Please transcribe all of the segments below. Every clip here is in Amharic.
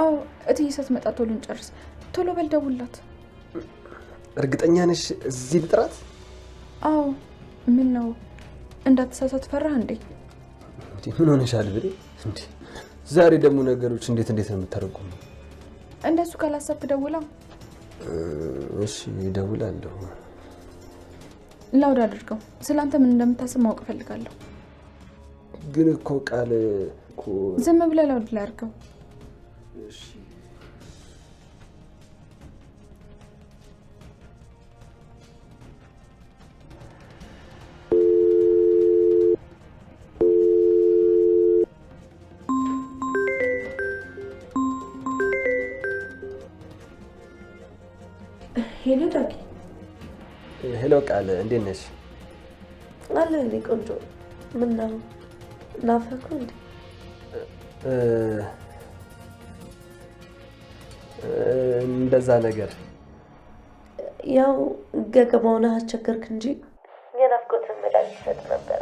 አዎ እትዬ ስትመጣ ቶሎ እንጨርስ። ቶሎ በል ደውልላት። እርግጠኛ ነሽ እዚህ ልጥራት? አዎ። ምን ነው እንዳትሳሳት ፈራህ እንዴ? ምን ሆነሻል ብሌ? እንዴ ዛሬ ደግሞ ነገሮች እንዴት ነው የምታደርጉት? እንደሱ ካላሰብክ ደውላ። እሺ ደውላለሁ። ላውድ አድርገው። ስላንተ ምን እንደምታስብ ማወቅ ፈልጋለሁ። ግን እኮ ቃል እኮ ዝም ብለህ ላውድ ላይ አድርገው። እሺ ሄሎ ዳጊ። ሄሎ ቃል፣ እንዴት ነሽ? አለ እንዴ ቆንጆ። ምን ነው ናፈኩ እንዴ? እንደዛ ነገር ያው ገገማውን አስቸገርክ እንጂ የናፍቆትን መድኃኒት ሰጥ ነበረ።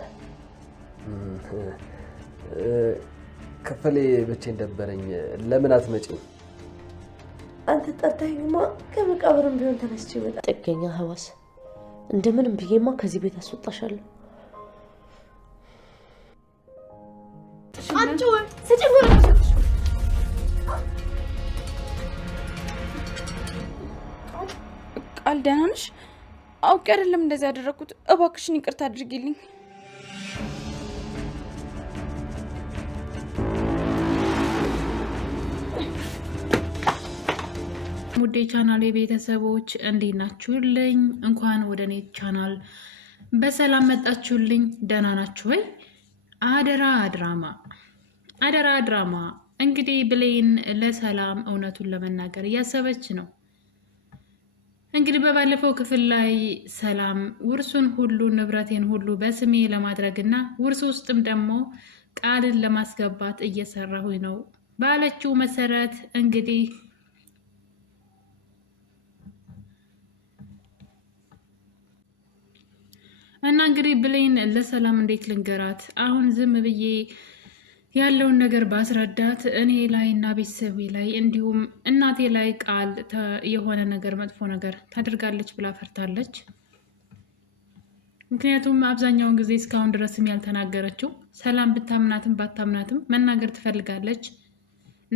ከፈሌ ብቻዬን ደበረኝ። ለምን አትመጪም? አንተ ጠርተኸኝማ ከመቃብርም ቢሆን ተነስቼ ይመጣ። ጥገኛ ህዋስ እንደምንም ብዬማ ከዚህ ቤት አስወጣሻለሁ። አንቺው ስጭኝ። ቃል ደህና ነሽ? አውቄ አይደለም እንደዚህ ያደረኩት። እባክሽን ይቅርታ አድርጊልኝ። ውዴ ቻናል የቤተሰቦች እንዴት ናችሁልኝ? እንኳን ወደ እኔ ቻናል በሰላም መጣችሁልኝ። ደህና ናችሁ ወይ? አደራ ድራማ እንግዲህ ብሌን ለሰላም እውነቱን ለመናገር እያሰበች ነው። እንግዲህ በባለፈው ክፍል ላይ ሰላም ውርሱን ሁሉ ንብረቴን ሁሉ በስሜ ለማድረግና ውርሱ ውስጥም ደግሞ ቃልን ለማስገባት እየሰራሁኝ ነው ባለችው መሰረት እንግዲህ እና እንግዲህ ብሌን ለሰላም እንዴት ልንገራት? አሁን ዝም ብዬ ያለውን ነገር ባስረዳት እኔ ላይ እና ቤተሰቤ ላይ እንዲሁም እናቴ ላይ ቃል የሆነ ነገር መጥፎ ነገር ታደርጋለች ብላ ፈርታለች። ምክንያቱም አብዛኛውን ጊዜ እስካሁን ድረስም ያልተናገረችው ሰላም ብታምናትም ባታምናትም መናገር ትፈልጋለች።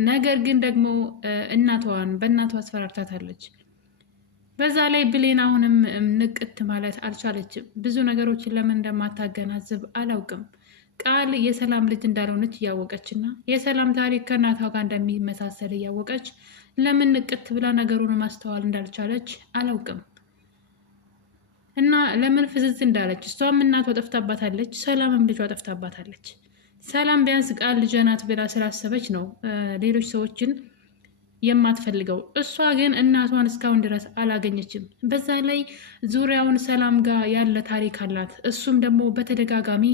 ነገር ግን ደግሞ በእናቷ አስፈራርታታለች። በዛ ላይ ብሌን አሁንም ንቅት ማለት አልቻለችም። ብዙ ነገሮችን ለምን እንደማታገናዝብ አላውቅም። ቃል የሰላም ልጅ እንዳልሆነች እያወቀችና የሰላም ታሪክ ከእናቷ ጋር እንደሚመሳሰል እያወቀች ለምን ንቅት ብላ ነገሩን ማስተዋል እንዳልቻለች አላውቅም። እና ለምን ፍዝዝ እንዳለች እሷም እናቷ ጠፍታባታለች፣ ሰላምም ልጇ ጠፍታባታለች። ሰላም ቢያንስ ቃል ልጇ ናት ብላ ስላሰበች ነው ሌሎች ሰዎችን የማትፈልገው። እሷ ግን እናቷን እስካሁን ድረስ አላገኘችም። በዛ ላይ ዙሪያውን ሰላም ጋር ያለ ታሪክ አላት። እሱም ደግሞ በተደጋጋሚ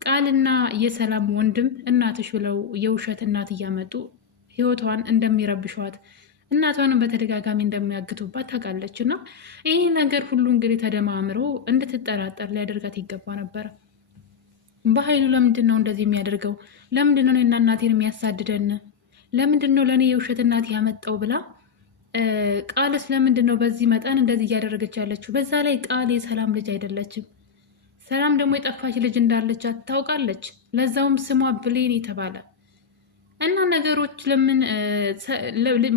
ቃልና የሰላም ወንድም እናትሽ ብለው የውሸት እናት እያመጡ ህይወቷን እንደሚረብሿት እናቷንም በተደጋጋሚ እንደሚያግቱባት ታውቃለች። እና ይህ ነገር ሁሉ እንግዲህ ተደማምሮ እንድትጠራጠር ሊያደርጋት ይገባ ነበር። በኃይሉ ለምንድን ነው እንደዚህ የሚያደርገው? ለምንድን ነው እኔና እናቴን የሚያሳድደን? ለምንድን ነው ለእኔ የውሸት እናት ያመጣው ብላ ቃልስ ለምንድን ነው በዚህ መጠን እንደዚህ እያደረገች ያለችው? በዛ ላይ ቃል የሰላም ልጅ አይደለችም። ሰላም ደግሞ የጠፋች ልጅ እንዳለች ታውቃለች። ለዛውም ስሟ ብሌን የተባለ እና ነገሮች ለምን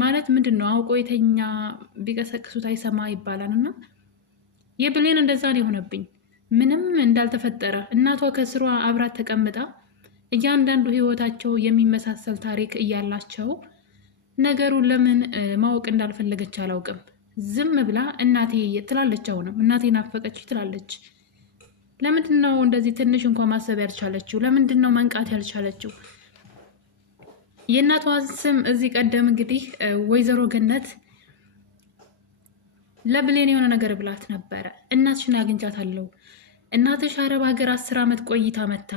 ማለት ምንድን ነው አውቆ የተኛ ቢቀሰቅሱት አይሰማ ይባላል። እና የብሌን እንደዛ ነው የሆነብኝ። ምንም እንዳልተፈጠረ እናቷ ከስሯ አብራት ተቀምጣ እያንዳንዱ ህይወታቸው የሚመሳሰል ታሪክ እያላቸው ነገሩን ለምን ማወቅ እንዳልፈለገች አላውቅም። ዝም ብላ እናቴ ትላለች። አሁንም እናቴ ናፈቀች ትላለች። ለምንድን ነው እንደዚህ ትንሽ እንኳን ማሰብ ያልቻለችው? ለምንድን ነው መንቃት ያልቻለችው? የእናቷን ስም እዚህ ቀደም እንግዲህ ወይዘሮ ገነት ለብሌን የሆነ ነገር ብላት ነበረ። እናትሽን አግኝቻታለሁ። እናትሽ አረብ ሀገር 10 ዓመት ቆይታ መታ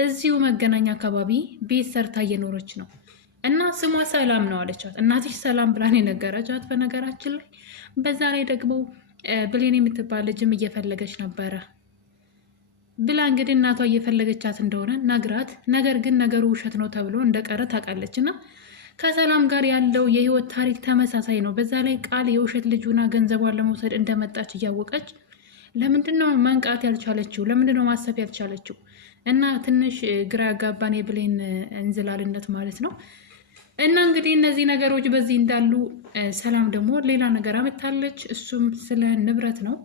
እዚሁ መገናኛ አካባቢ ቤት ሰርታ እየኖረች ነው እና ስሟ ሰላም ነው አለቻት። እናትሽ ሰላም ብላን የነገረቻት በነገራችን ላይ። በዛ ላይ ደግሞ ብሌን የምትባል ልጅም እየፈለገች ነበረ ብላ እንግዲህ እናቷ እየፈለገቻት እንደሆነ ነግራት፣ ነገር ግን ነገሩ ውሸት ነው ተብሎ እንደቀረ ታውቃለች። እና ከሰላም ጋር ያለው የህይወት ታሪክ ተመሳሳይ ነው። በዛ ላይ ቃል የውሸት ልጁና ገንዘቧን ለመውሰድ እንደመጣች እያወቀች ለምንድነው መንቃት ያልቻለችው? ለምንድነው ማሰብ ያልቻለችው? እና ትንሽ ግራ ያጋባን የብሌን እንዝላልነት ማለት ነው። እና እንግዲህ እነዚህ ነገሮች በዚህ እንዳሉ ሰላም ደግሞ ሌላ ነገር አመጣለች። እሱም ስለ ንብረት ነው።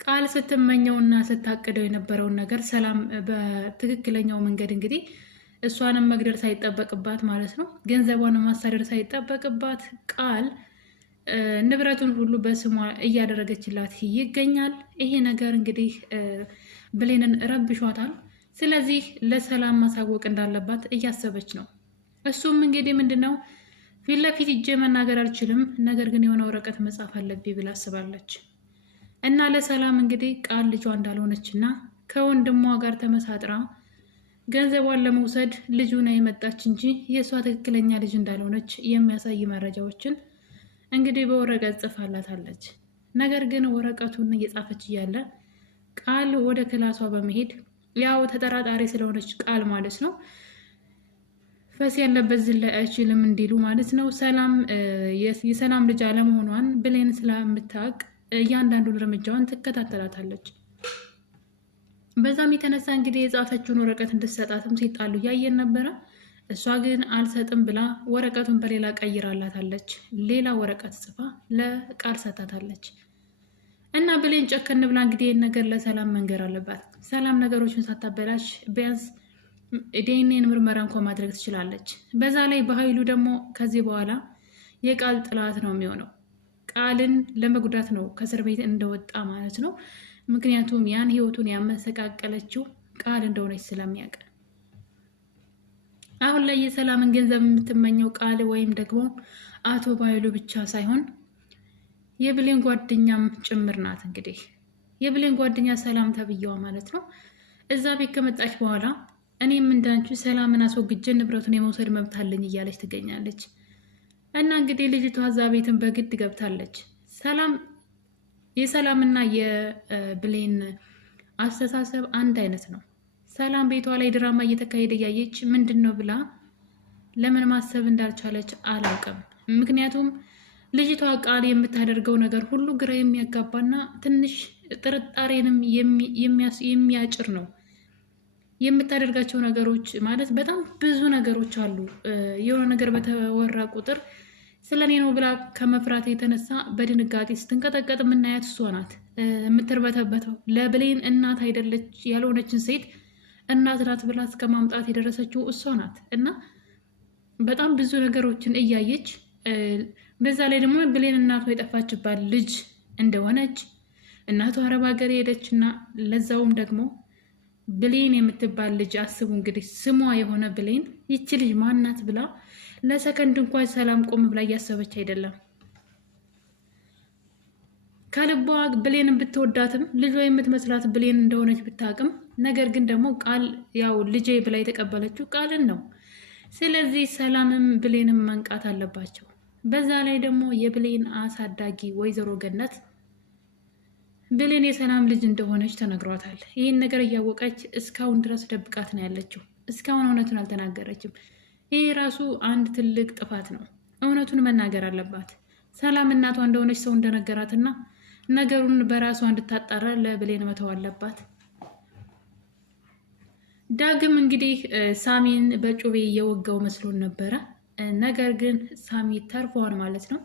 ቃል ስትመኘውና ስታቅደው የነበረውን ነገር ሰላም በትክክለኛው መንገድ እንግዲህ እሷንም መግደል ሳይጠበቅባት ማለት ነው፣ ገንዘቧንም ማሳደር ሳይጠበቅባት ቃል ንብረቱን ሁሉ በስሟ እያደረገችላት ይገኛል። ይሄ ነገር እንግዲህ ብሌንን ረብሿታል። ስለዚህ ለሰላም ማሳወቅ እንዳለባት እያሰበች ነው። እሱም እንግዲህ ምንድነው ፊት ለፊት እጄ መናገር አልችልም፣ ነገር ግን የሆነ ወረቀት መጻፍ አለብኝ ብላ አስባለች። እና ለሰላም እንግዲህ ቃል ልጇ እንዳልሆነች እና ከወንድሟ ጋር ተመሳጥራ ገንዘቧን ለመውሰድ ልጁ ነው የመጣች እንጂ የእሷ ትክክለኛ ልጅ እንዳልሆነች የሚያሳይ መረጃዎችን እንግዲህ በወረቀት ጽፋላታለች። ነገር ግን ወረቀቱን እየጻፈች እያለ ቃል ወደ ክላሷ በመሄድ ያው ተጠራጣሪ ስለሆነች ቃል ማለት ነው ፈስ ያለበት ዝላይ አይችልም እንዲሉ ማለት ነው ሰላም የሰላም ልጅ አለመሆኗን ብሌን ስለምታውቅ እያንዳንዱን እርምጃዋን ትከታተላታለች። በዛም የተነሳ እንግዲህ የጻፈችውን ወረቀት እንድትሰጣትም ሲጣሉ እያየን ነበረ። እሷ ግን አልሰጥም ብላ ወረቀቱን በሌላ ቀይራላታለች። ሌላ ወረቀት ጽፋ ለቃል ሰጣታለች። እና ብሌን ጨከን ብላ እንግዲህ ይህን ነገር ለሰላም መንገር አለባት። ሰላም ነገሮችን ሳታበላሽ ቢያንስ ዲኤንኤን ምርመራ እንኳ ማድረግ ትችላለች። በዛ ላይ በኃይሉ ደግሞ ከዚህ በኋላ የቃል ጥላት ነው የሚሆነው። ቃልን ለመጉዳት ነው ከእስር ቤት እንደወጣ ማለት ነው። ምክንያቱም ያን ህይወቱን ያመሰቃቀለችው ቃል እንደሆነች ስለሚያውቅ አሁን ላይ የሰላምን ገንዘብ የምትመኘው ቃል ወይም ደግሞ አቶ በኃይሉ ብቻ ሳይሆን የብሌን ጓደኛም ጭምር ናት። እንግዲህ የብሌን ጓደኛ ሰላም ተብዬዋ ማለት ነው። እዛ ቤት ከመጣች በኋላ እኔም እንዳንቺ ሰላምን አስወግጄ ንብረቱን የመውሰድ መብት አለኝ እያለች ትገኛለች። እና እንግዲህ ልጅቷ እዛ ቤትን በግድ ገብታለች። የሰላምና የብሌን አስተሳሰብ አንድ አይነት ነው። ሰላም ቤቷ ላይ ድራማ እየተካሄደ እያየች ምንድን ነው ብላ ለምን ማሰብ እንዳልቻለች አላውቅም። ምክንያቱም ልጅቷ ቃል የምታደርገው ነገር ሁሉ ግራ የሚያጋባና ትንሽ ጥርጣሬንም የሚያጭር ነው። የምታደርጋቸው ነገሮች ማለት በጣም ብዙ ነገሮች አሉ። የሆነ ነገር በተወራ ቁጥር ስለ እኔ ነው ብላ ከመፍራት የተነሳ በድንጋጤ ስትንቀጠቀጥ የምናያት እሷ ናት። የምትርበተበተው ለብሌን እናት አይደለች ያልሆነችን ሴት እናት ናት ብላ እስከ ማምጣት የደረሰችው እሷ ናት። እና በጣም ብዙ ነገሮችን እያየች በዛ ላይ ደግሞ ብሌን እናቷ የጠፋችባት ልጅ እንደሆነች እናቷ አረብ ሀገር ሄደች እና ለዛውም ደግሞ ብሌን የምትባል ልጅ አስቡ እንግዲህ ስሟ የሆነ ብሌን ይቺ ልጅ ማናት ብላ ለሰከንድ እንኳን ሰላም ቆም ብላ እያሰበች አይደለም። ከልቧ ብሌንን ብትወዳትም ልጇ የምትመስላት ብሌን እንደሆነች ብታቅም፣ ነገር ግን ደግሞ ቃል ያው ልጄ ብላ የተቀበለችው ቃልን ነው። ስለዚህ ሰላምም ብሌንም መንቃት አለባቸው። በዛ ላይ ደግሞ የብሌን አሳዳጊ ወይዘሮ ገነት ብሌን የሰላም ልጅ እንደሆነች ተነግሯታል። ይህን ነገር እያወቀች እስካሁን ድረስ ደብቃት ነው ያለችው። እስካሁን እውነቱን አልተናገረችም። ይህ ራሱ አንድ ትልቅ ጥፋት ነው። እውነቱን መናገር አለባት። ሰላም እናቷ እንደሆነች ሰው እንደነገራትና ነገሩን በራሷ እንድታጣራ ለብሌን መተው አለባት። ዳግም እንግዲህ ሳሚን በጩቤ እየወጋው መስሎን ነበረ። ነገር ግን ሳሚ ተርፏን ማለት ነው።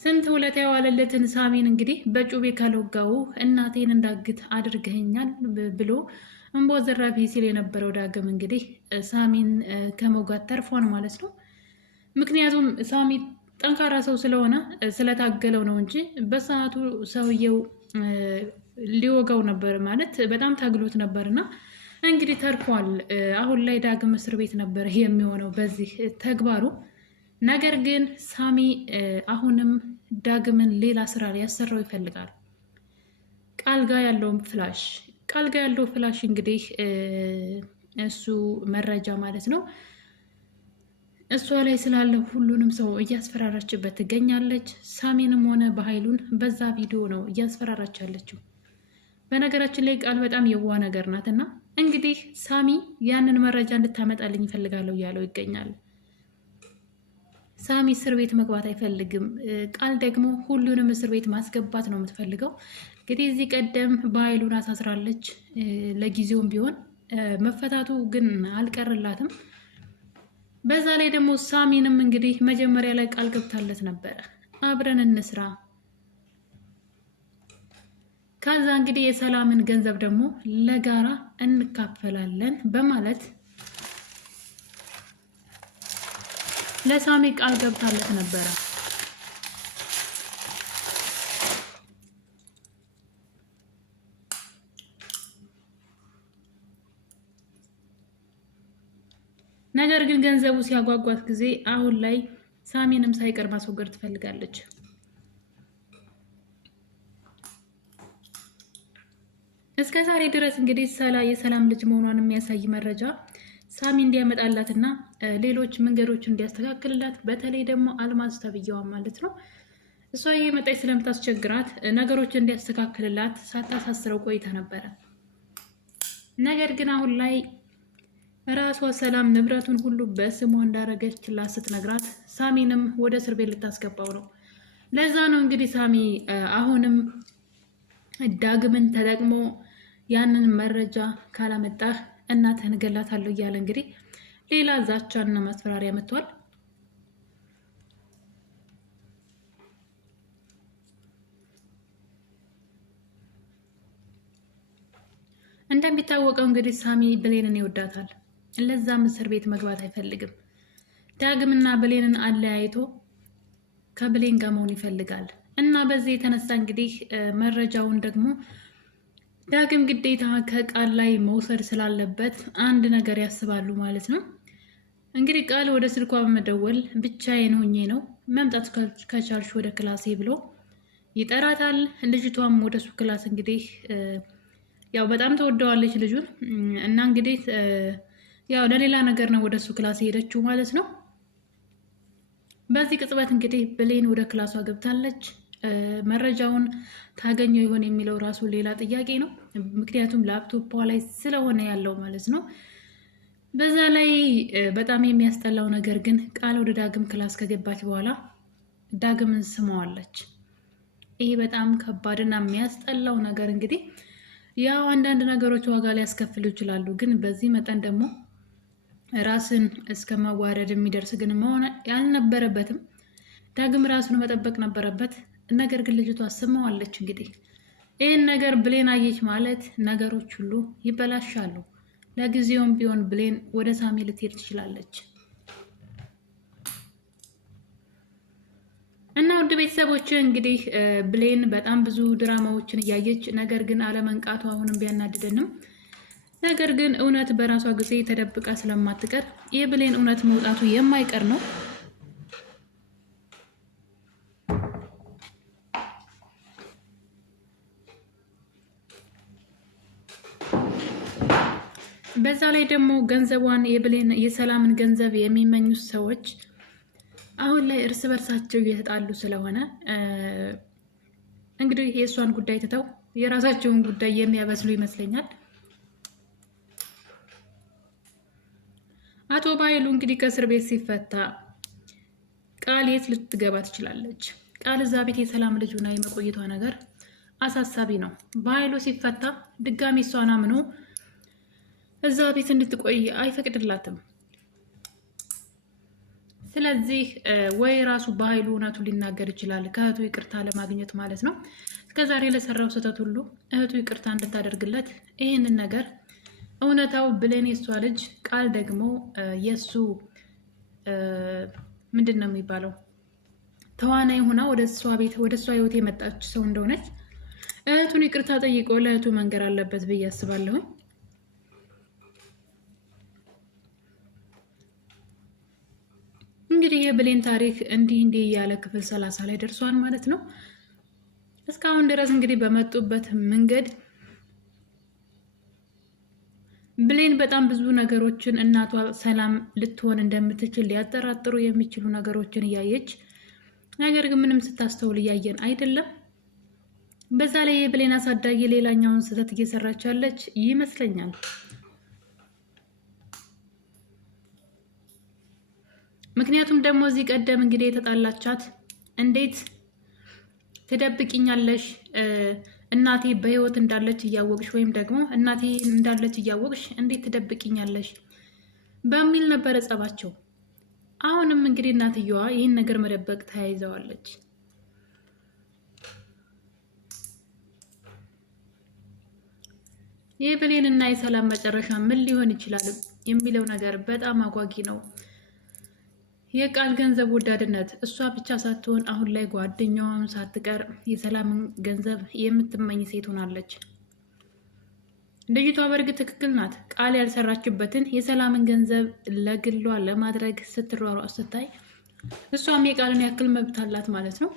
ስንት ውለታ የዋለለትን ሳሚን እንግዲህ በጩቤ ካልወጋው እናቴን እንዳግት አድርገኛል ብሎ እንቦ ዘራፊ ሲል የነበረው ዳግም እንግዲህ ሳሚን ከመውጋት ተርፏን ማለት ነው። ምክንያቱም ሳሚ ጠንካራ ሰው ስለሆነ ስለታገለው ነው እንጂ በሰዓቱ ሰውየው ሊወጋው ነበር ማለት በጣም ታግሎት ነበርና እንግዲህ ተርፏል። አሁን ላይ ዳግም እስር ቤት ነበር የሚሆነው በዚህ ተግባሩ። ነገር ግን ሳሚ አሁንም ዳግምን ሌላ ስራ ሊያሰራው ይፈልጋል። ቃል ጋ ያለው ፍላሽ እንግዲህ እሱ መረጃ ማለት ነው እሷ ላይ ስላለው ሁሉንም ሰው እያስፈራራችበት ትገኛለች። ሳሚንም ሆነ በኃይሉን በዛ ቪዲዮ ነው እያስፈራራች ያለችው። በነገራችን ላይ ቃል በጣም የዋ ነገር ናትና እንግዲህ ሳሚ ያንን መረጃ እንድታመጣልኝ ይፈልጋለሁ እያለው ይገኛል። ሳሚ እስር ቤት መግባት አይፈልግም። ቃል ደግሞ ሁሉንም እስር ቤት ማስገባት ነው የምትፈልገው። እንግዲህ እዚህ ቀደም በኃይሉን አሳስራለች። ለጊዜውም ቢሆን መፈታቱ ግን አልቀርላትም። በዛ ላይ ደግሞ ሳሚንም እንግዲህ መጀመሪያ ላይ ቃል ገብታለት ነበረ፣ አብረን እንስራ። ከዛ እንግዲህ የሰላምን ገንዘብ ደግሞ ለጋራ እንካፈላለን በማለት ለሳሚ ቃል ገብታለት ነበረ። ነገር ግን ገንዘቡ ሲያጓጓት ጊዜ አሁን ላይ ሳሚንም ሳይቀር ማስወገድ ትፈልጋለች። እስከ ዛሬ ድረስ እንግዲህ የሰላም ልጅ መሆኗን የሚያሳይ መረጃ ሳሚ እንዲያመጣላትና ሌሎች መንገዶች እንዲያስተካክልላት፣ በተለይ ደግሞ አልማዝ ተብዬዋ ማለት ነው እሷ እየመጣች ስለምታስቸግራት ነገሮች እንዲያስተካክልላት ሳታሳስረው ቆይታ ነበረ። ነገር ግን አሁን ላይ ራሷ ሰላም ንብረቱን ሁሉ በስሟ እንዳረገችላት ስትነግራት ሳሚንም ወደ እስር ቤት ልታስገባው ነው። ለዛ ነው እንግዲህ ሳሚ አሁንም ዳግምን ተጠቅሞ ያንን መረጃ ካላመጣህ እናትህን እገላታለሁ እያለ እንግዲህ ሌላ ዛቻና ማስፈራሪያ መጥቷል። እንደሚታወቀው እንግዲህ ሳሚ ብሌንን ይወዳታል። ለዛም እስር ቤት መግባት አይፈልግም። ዳግምና ብሌንን አለያይቶ ከብሌን ጋር መሆን ይፈልጋል እና በዚህ የተነሳ እንግዲህ መረጃውን ደግሞ ዳግም ግዴታ ከቃል ላይ መውሰድ ስላለበት አንድ ነገር ያስባሉ ማለት ነው። እንግዲህ ቃል ወደ ስልኳ በመደወል ብቻዬን ሆኜ ነው መምጣት ከቻልሽ ወደ ክላሴ ብሎ ይጠራታል። ልጅቷም ወደ እሱ ክላስ እንግዲህ ያው በጣም ተወደዋለች ልጁን እና እንግዲህ ያው ለሌላ ነገር ነው ወደ እሱ ክላስ ሄደችው ማለት ነው። በዚህ ቅጽበት እንግዲህ ብሌን ወደ ክላሷ ገብታለች። መረጃውን ታገኘው ይሆን የሚለው ራሱ ሌላ ጥያቄ ነው። ምክንያቱም ላፕቶፖ ላይ ስለሆነ ያለው ማለት ነው። በዛ ላይ በጣም የሚያስጠላው ነገር ግን ቃል ወደ ዳግም ክላስ ከገባች በኋላ ዳግምን ስመዋለች። ይሄ በጣም ከባድና የሚያስጠላው ነገር እንግዲህ ያው አንዳንድ ነገሮች ዋጋ ሊያስከፍሉ ይችላሉ፣ ግን በዚህ መጠን ደግሞ ራስን እስከ ማዋረድ የሚደርስ ግን መሆን ያልነበረበትም። ዳግም ራሱን መጠበቅ ነበረበት። ነገር ግን ልጅቷ ስመዋለች። እንግዲህ ይህን ነገር ብሌን አየች ማለት ነገሮች ሁሉ ይበላሻሉ። ለጊዜውም ቢሆን ብሌን ወደ ሳሚ ልትሄድ ትችላለች። እና ውድ ቤተሰቦች እንግዲህ ብሌን በጣም ብዙ ድራማዎችን እያየች ነገር ግን አለመንቃቱ አሁንም ቢያናድደንም ነገር ግን እውነት በራሷ ጊዜ ተደብቃ ስለማትቀር የብሌን እውነት መውጣቱ የማይቀር ነው። በዛ ላይ ደግሞ ገንዘቧን የሰላምን ገንዘብ የሚመኙት ሰዎች አሁን ላይ እርስ በርሳቸው እየተጣሉ ስለሆነ እንግዲህ የእሷን ጉዳይ ትተው የራሳቸውን ጉዳይ የሚያበስሉ ይመስለኛል። አቶ ባይሉ እንግዲህ ከእስር ቤት ሲፈታ ቃል የት ልትገባ ትችላለች? ቃል እዛ ቤት የሰላም ልጅ ሆና የመቆየቷ ነገር አሳሳቢ ነው። ባይሉ ሲፈታ ድጋሚ እሷን አምኖ እዛ ቤት እንድትቆይ አይፈቅድላትም። ስለዚህ ወይ ራሱ በኃይሉ እውነቱ ሊናገር ይችላል፣ ከእህቱ ይቅርታ ለማግኘት ማለት ነው። እስከዛሬ ለሰራው ስህተት ሁሉ እህቱ ይቅርታ እንድታደርግለት ይህንን ነገር እውነታው ብሌን የሷ ልጅ ቃል ደግሞ የሱ ምንድን ነው የሚባለው ተዋናይ ሆና ወደ እሷ ቤት ወደ እሷ ህይወት የመጣች ሰው እንደሆነች እህቱን ይቅርታ ጠይቆ ለእህቱ መንገር አለበት ብዬ አስባለሁኝ። እንግዲህ የብሌን ታሪክ እንዲህ እያለ ክፍል 30 ላይ ደርሷል ማለት ነው። እስካሁን ድረስ እንግዲህ በመጡበት መንገድ ብሌን በጣም ብዙ ነገሮችን እናቷ ሰላም ልትሆን እንደምትችል ሊያጠራጥሩ የሚችሉ ነገሮችን እያየች ነገር ግን ምንም ስታስተውል እያየን አይደለም። በዛ ላይ የብሌን አሳዳጊ ሌላኛውን ስህተት እየሰራች ያለች ይመስለኛል። ምክንያቱም ደግሞ እዚህ ቀደም እንግዲህ የተጣላቻት እንዴት ትደብቂኛለሽ እናቴ በህይወት እንዳለች እያወቅሽ ወይም ደግሞ እናቴ እንዳለች እያወቅሽ እንዴት ትደብቂኛለሽ በሚል ነበረ ጸባቸው። አሁንም እንግዲህ እናትየዋ ይህን ነገር መደበቅ ተያይዘዋለች። የብሌን እና የሰላም መጨረሻ ምን ሊሆን ይችላል የሚለው ነገር በጣም አጓጊ ነው። የቃል ገንዘብ ወዳድነት እሷ ብቻ ሳትሆን አሁን ላይ ጓደኛዋም ሳትቀር የሰላምን ገንዘብ የምትመኝ ሴት ሆናለች። ልጅቷ በእርግጥ ትክክል ናት። ቃል ያልሰራችበትን የሰላምን ገንዘብ ለግሏ ለማድረግ ስትሯሯጥ ስታይ እሷም የቃልን ያክል መብት አላት ማለት ነው።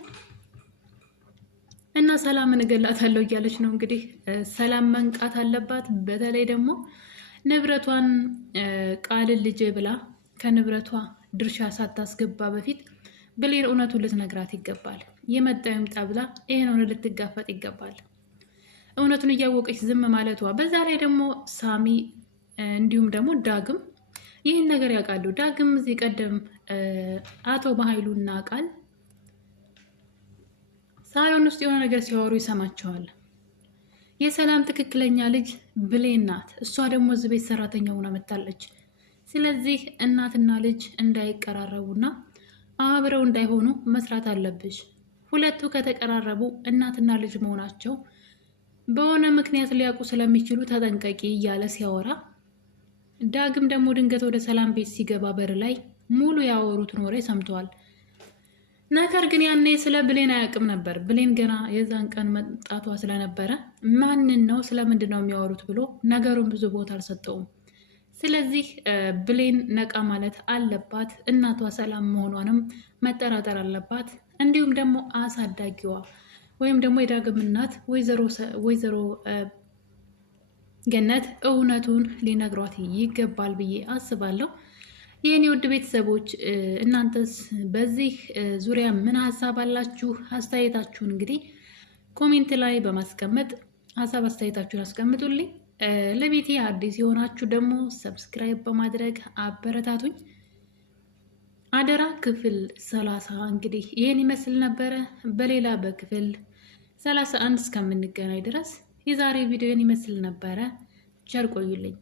እና ሰላምን እገላታለሁ እያለች ነው እንግዲህ። ሰላም መንቃት አለባት። በተለይ ደግሞ ንብረቷን ቃልን ልጄ ብላ ከንብረቷ ድርሻ ሳታስገባ በፊት ብሌን እውነቱን ልትነግራት ይገባል። የመጣው ይምጣ ብላ ይሄን ሆነ ልትጋፈጥ ይገባል። እውነቱን እያወቀች ዝም ማለቷ፣ በዛ ላይ ደግሞ ሳሚ እንዲሁም ደግሞ ዳግም ይህን ነገር ያውቃሉ። ዳግም እዚህ ቀደም አቶ በኃይሉና ቃል ሳሎን ውስጥ የሆነ ነገር ሲያወሩ ይሰማቸዋል። የሰላም ትክክለኛ ልጅ ብሌን ናት፣ እሷ ደግሞ እዚህ ቤት ሰራተኛ ሆና መታለች። ስለዚህ እናትና ልጅ እንዳይቀራረቡና አብረው እንዳይሆኑ መስራት አለብሽ። ሁለቱ ከተቀራረቡ እናትና ልጅ መሆናቸው በሆነ ምክንያት ሊያውቁ ስለሚችሉ ተጠንቀቂ እያለ ሲያወራ፣ ዳግም ደግሞ ድንገት ወደ ሰላም ቤት ሲገባ በር ላይ ሙሉ ያወሩትን ወሬ ሰምተዋል። ነገር ግን ያኔ ስለ ብሌን አያውቅም ነበር። ብሌን ገና የዛን ቀን መጣቷ ስለነበረ ማንን ነው ስለምንድን ነው የሚያወሩት ብሎ ነገሩን ብዙ ቦታ አልሰጠውም። ስለዚህ ብሌን ነቃ ማለት አለባት። እናቷ ሰላም መሆኗንም መጠራጠር አለባት። እንዲሁም ደግሞ አሳዳጊዋ ወይም ደግሞ የዳግም እናት ወይዘሮ ገነት እውነቱን ሊነግሯት ይገባል ብዬ አስባለሁ። የኔ ውድ ቤተሰቦች እናንተስ በዚህ ዙሪያ ምን ሀሳብ አላችሁ? አስተያየታችሁን እንግዲህ ኮሜንት ላይ በማስቀመጥ ሀሳብ አስተያየታችሁን አስቀምጡልኝ። ለቤቴ አዲስ የሆናችሁ ደግሞ ሰብስክራይብ በማድረግ አበረታቱኝ አደራ። ክፍል 30 እንግዲህ ይህን ይመስል ነበረ። በሌላ በክፍል 31 እስከምንገናኝ ድረስ የዛሬ ቪዲዮን ይመስል ነበረ። ቸር ቆዩልኝ።